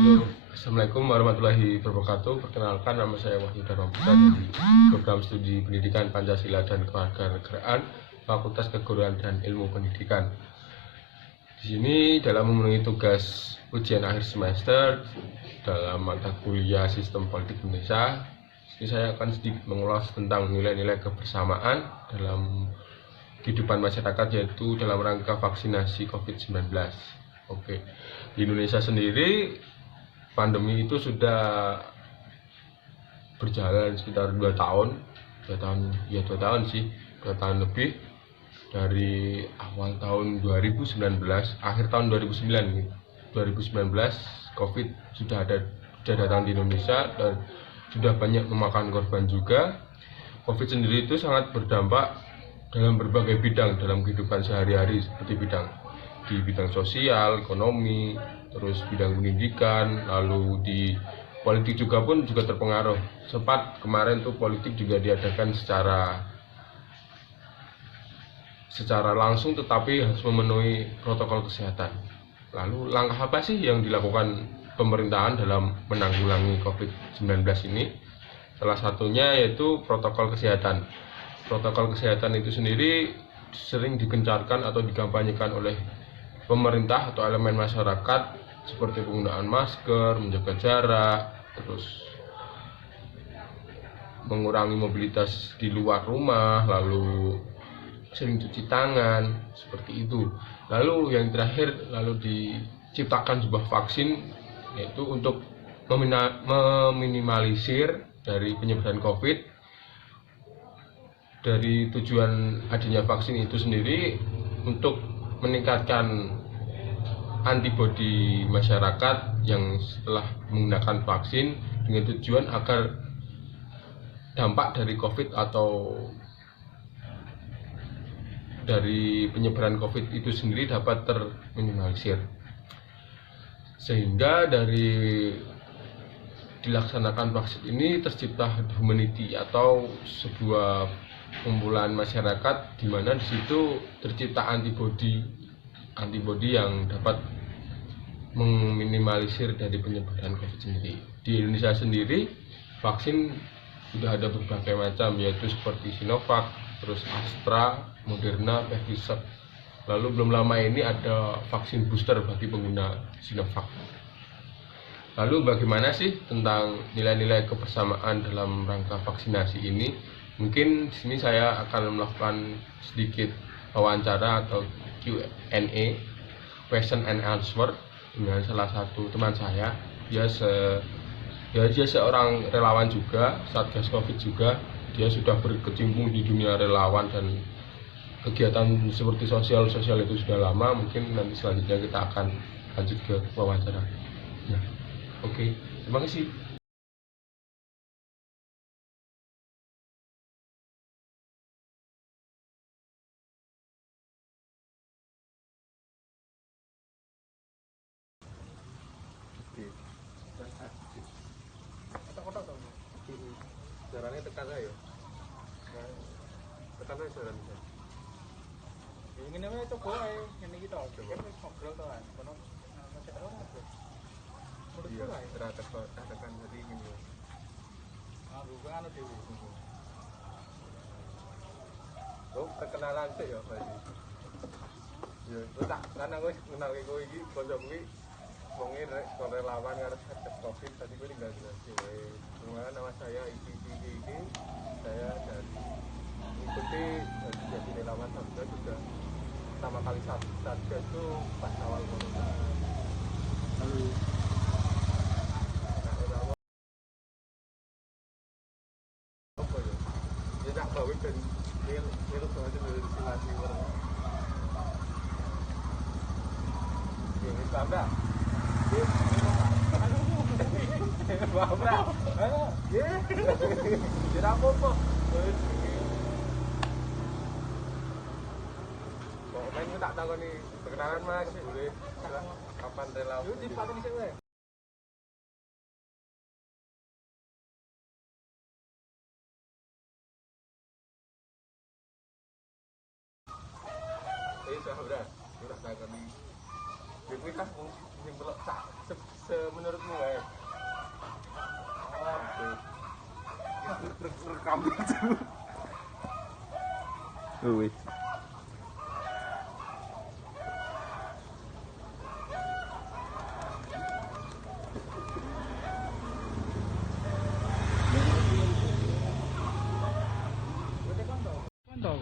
Halo, Assalamualaikum warahmatullahi wabarakatuh. Perkenalkan, nama saya Wahyu Dharma Putra dari Program Studi Pendidikan Pancasila dan Kewarganegaraan, Fakultas Keguruan dan Ilmu Pendidikan. Di sini dalam memenuhi tugas ujian akhir semester dalam mata kuliah Sistem Politik Indonesia, ini saya akan sedikit mengulas tentang nilai-nilai kebersamaan dalam kehidupan masyarakat, yaitu dalam rangka vaksinasi COVID-19. Oke, di Indonesia sendiri pandemi itu sudah berjalan sekitar 2 tahun, 2 tahun sih, 2 tahun lebih, dari awal tahun 2019, akhir tahun 2019 COVID sudah datang di Indonesia dan sudah banyak memakan korban juga. COVID sendiri itu sangat berdampak dalam berbagai bidang dalam kehidupan sehari-hari, seperti di bidang sosial, ekonomi, terus bidang pendidikan, lalu di politik juga terpengaruh. Sempat kemarin tuh politik juga diadakan secara langsung, tetapi harus memenuhi protokol kesehatan. Lalu langkah apa sih yang dilakukan pemerintahan dalam menanggulangi COVID-19 ini? Salah satunya yaitu protokol kesehatan. Protokol kesehatan itu sendiri sering digencarkan atau dikampanyekan oleh pemerintah atau elemen masyarakat, seperti penggunaan masker, menjaga jarak, terus mengurangi mobilitas di luar rumah, lalu sering cuci tangan, seperti itu. Lalu yang terakhir, lalu diciptakan sebuah vaksin, yaitu untuk meminimalisir dari penyebaran COVID. Dari tujuan adanya vaksin itu sendiri untuk meningkatkan antibodi masyarakat yang setelah menggunakan vaksin, dengan tujuan agar dampak dari COVID atau dari penyebaran COVID itu sendiri dapat terminimalisir, sehingga dari dilaksanakan vaksin ini tercipta herd immunity atau sebuah kumpulan masyarakat di mana di situ tercipta antibodi yang dapat meminimalisir dari penyebaran COVID sendiri. Di Indonesia sendiri vaksin sudah ada berbagai macam, yaitu seperti Sinovac, terus Astra, Moderna, Pfizer. Lalu belum lama ini ada vaksin booster bagi pengguna Sinovac. Lalu bagaimana sih tentang nilai-nilai kebersamaan dalam rangka vaksinasi ini? Mungkin di sini saya akan melakukan sedikit wawancara atau Q&A, question and answer, dengan salah satu teman saya. Dia seorang relawan juga, Satgas Covid juga. Dia sudah berkecimpung di dunia relawan dan kegiatan seperti sosial itu sudah lama. Mungkin nanti selanjutnya kita akan lanjut ke wawancara. Ya, oke, terima kasih. Caranya tekan aja. Tekan aja caranya. Ini namanya itu boy, ini kita ngobrol tuh kan, kono masih ada orang tuh. Iya, tekan tadi ini. Ah, bukan ada dewi. Oh, perkenalan sih ya, Pak. Ya, tak karena gue kenal gue iki kanca kuwi wonge relawan ngarep Covid, tadi gue tinggal jelas. Kemudian nama saya iki. Saya dari mengikuti jadi relawan Satgas juga pertama kali Satgas itu pas awal corona. Lalu relawan apa ya? Ya tak bawa dan itu banget dari simulasi orang. Ini tambah. Bambra. Ya. Tidak apa-apa. Kok main tak takoni perkenalan Mas, boleh kapan relawan? Yuk dipateni sik wae. Sahabat, tak takoni. Kuwi kan Sing delok sak menurutmu wae. Oke. Rekam itu. Wis.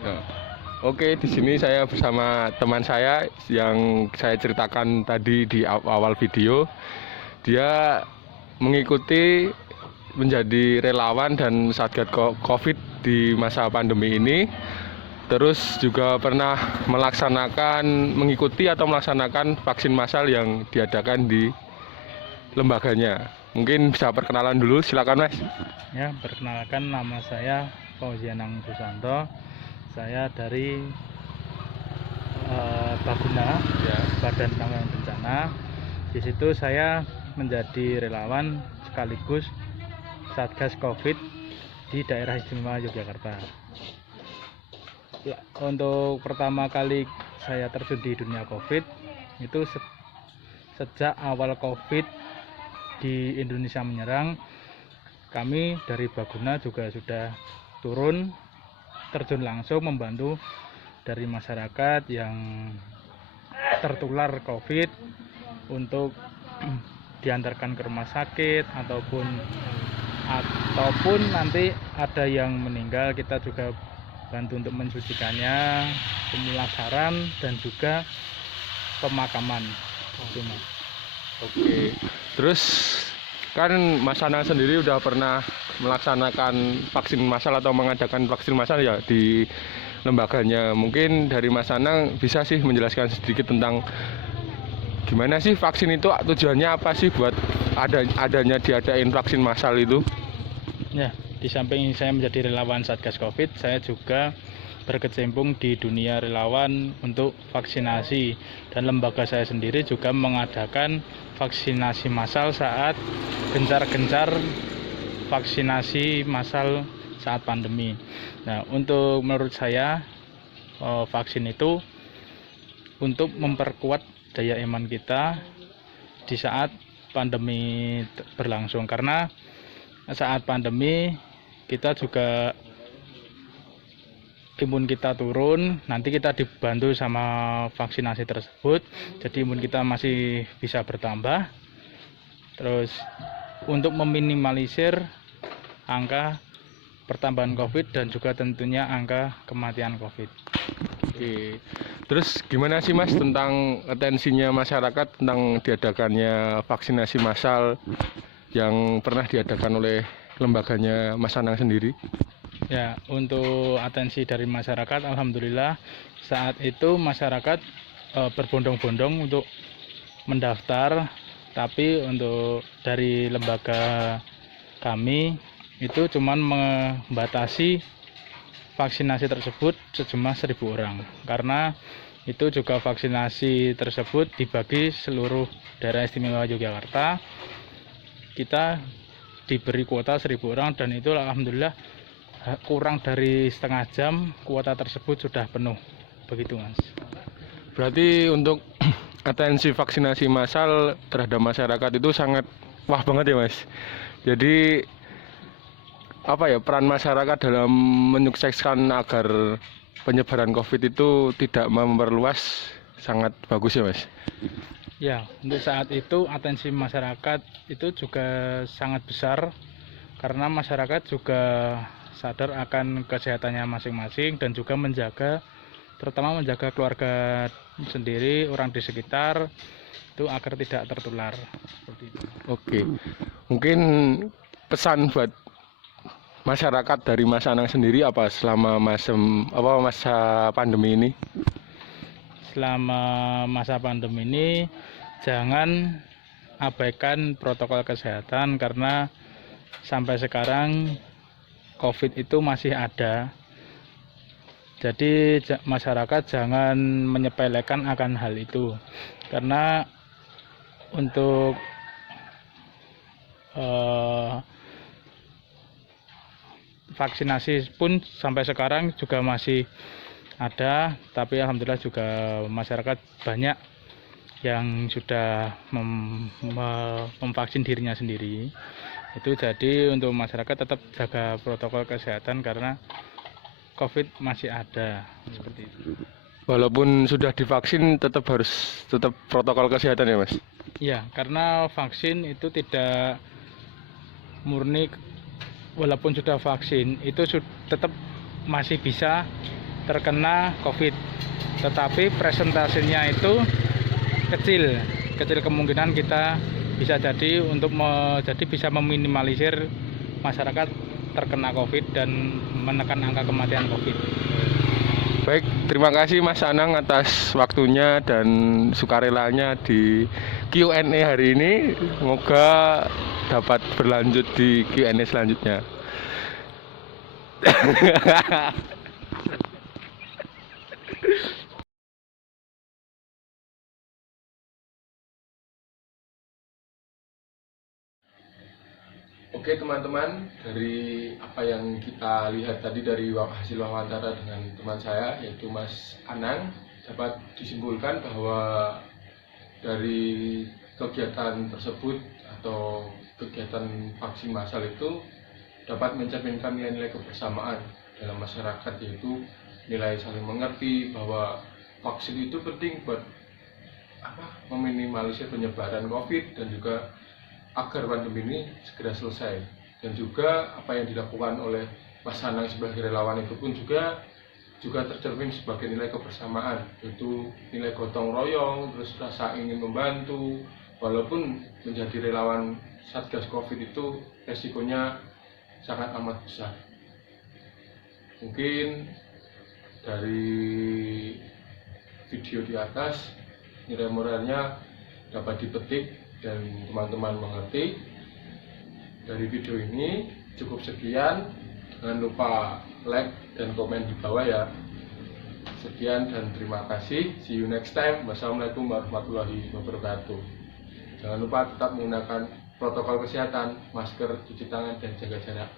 Ya. Oke, di sini saya bersama teman saya yang saya ceritakan tadi di awal video. Dia mengikuti menjadi relawan dan satgas COVID di masa pandemi ini. Terus juga pernah mengikuti atau melaksanakan vaksin massal yang diadakan di lembaganya. Mungkin bisa perkenalan dulu, silakan Mas. Ya, perkenalkan nama saya Fauzianang Susanto. Saya dari Baguna, Ya. Badan Penanggulangan Bencana. Di situ saya menjadi relawan sekaligus Satgas COVID di daerah istimewa Yogyakarta. Ya, untuk pertama kali saya terjun di dunia COVID itu sejak awal COVID di Indonesia menyerang, kami dari Baguna juga sudah turun terjun langsung membantu dari masyarakat yang tertular COVID untuk diantarkan ke rumah sakit ataupun nanti ada yang meninggal, kita juga bantu untuk mensucikannya, pemulasaran dan juga pemakaman. Oke. Terus kan Mas Anang sendiri udah pernah melaksanakan vaksin massal atau mengadakan vaksin massal ya di lembaganya. Mungkin dari Mas Anang bisa sih menjelaskan sedikit tentang gimana sih vaksin itu, tujuannya apa sih buat adanya diadain vaksin massal itu? Ya, di samping saya menjadi relawan Satgas COVID, saya juga berkecimpung di dunia relawan untuk vaksinasi, dan lembaga saya sendiri juga mengadakan vaksinasi massal saat gencar-gencar vaksinasi massal saat pandemi. Nah, menurut saya vaksin itu untuk memperkuat daya imun kita di saat pandemi berlangsung, karena saat pandemi kita juga imun kita turun, nanti kita dibantu sama vaksinasi tersebut, jadi imun kita masih bisa bertambah. Terus untuk meminimalisir angka pertambahan COVID dan juga tentunya angka kematian COVID. Oke. Terus gimana sih Mas tentang atensinya masyarakat tentang diadakannya vaksinasi massal yang pernah diadakan oleh lembaganya Mas Anang sendiri? Ya, untuk atensi dari masyarakat, alhamdulillah saat itu masyarakat berbondong-bondong untuk mendaftar, tapi untuk dari lembaga kami itu cuman membatasi vaksinasi tersebut sejumlah 1.000 orang, karena itu juga vaksinasi tersebut dibagi seluruh daerah istimewa Yogyakarta. Kita diberi kuota 1.000 orang, dan itu alhamdulillah kurang dari setengah jam kuota tersebut sudah penuh. Begitu Mas. Berarti untuk atensi vaksinasi massal terhadap masyarakat itu sangat wah banget ya Mas. Jadi apa ya, peran masyarakat dalam menyukseskan agar penyebaran COVID itu tidak memperluas sangat bagus ya Mas. Ya, untuk saat itu atensi masyarakat itu juga sangat besar, karena masyarakat juga sadar akan kesehatannya masing-masing dan juga terutama menjaga keluarga sendiri, orang di sekitar itu agar tidak tertular. Seperti itu. Oke, mungkin pesan buat masyarakat dari Mas Anang sendiri apa selama masa pandemi ini? Selama masa pandemi ini jangan abaikan protokol kesehatan, karena sampai sekarang COVID itu masih ada. Jadi masyarakat jangan menyepelekan akan hal itu, karena untuk vaksinasi pun sampai sekarang juga masih ada, tapi alhamdulillah juga masyarakat banyak yang sudah memvaksin dirinya sendiri. Itu jadi untuk masyarakat tetap jaga protokol kesehatan karena COVID masih ada seperti itu. Walaupun sudah divaksin tetap harus protokol kesehatan ya Mas? Ya, karena vaksin itu tidak murni, walaupun sudah vaksin itu tetap masih bisa terkena COVID, tetapi presentasenya itu kecil kemungkinan kita bisa jadi jadi bisa meminimalisir masyarakat terkena COVID dan menekan angka kematian COVID. Baik, terima kasih Mas Anang atas waktunya dan sukarelanya di Q&A hari ini. Semoga dapat berlanjut di Q&A selanjutnya. Oke teman-teman, dari apa yang kita lihat tadi dari hasil wawancara dengan teman saya yaitu Mas Anang, dapat disimpulkan bahwa dari kegiatan tersebut atau kegiatan vaksin massal itu dapat mencerminkan nilai-nilai kebersamaan dalam masyarakat, yaitu nilai saling mengerti bahwa vaksin itu penting buat meminimalisir penyebaran COVID dan juga agar pandemi ini segera selesai. Dan juga apa yang dilakukan oleh Mas Anang sebagai relawan itu pun juga tercermin sebagai nilai kebersamaan, yaitu nilai gotong royong, terus rasa ingin membantu. Walaupun menjadi relawan Satgas COVID itu resikonya sangat amat besar. Mungkin dari video di atas nilai moralnya dapat dipetik dan teman-teman mengerti. Dari video ini cukup sekian, jangan lupa like dan komen di bawah ya. Sekian dan terima kasih, see you next time. Wassalamualaikum warahmatullahi wabarakatuh. Jangan lupa tetap menggunakan protokol kesehatan, masker, cuci tangan, dan jaga jarak.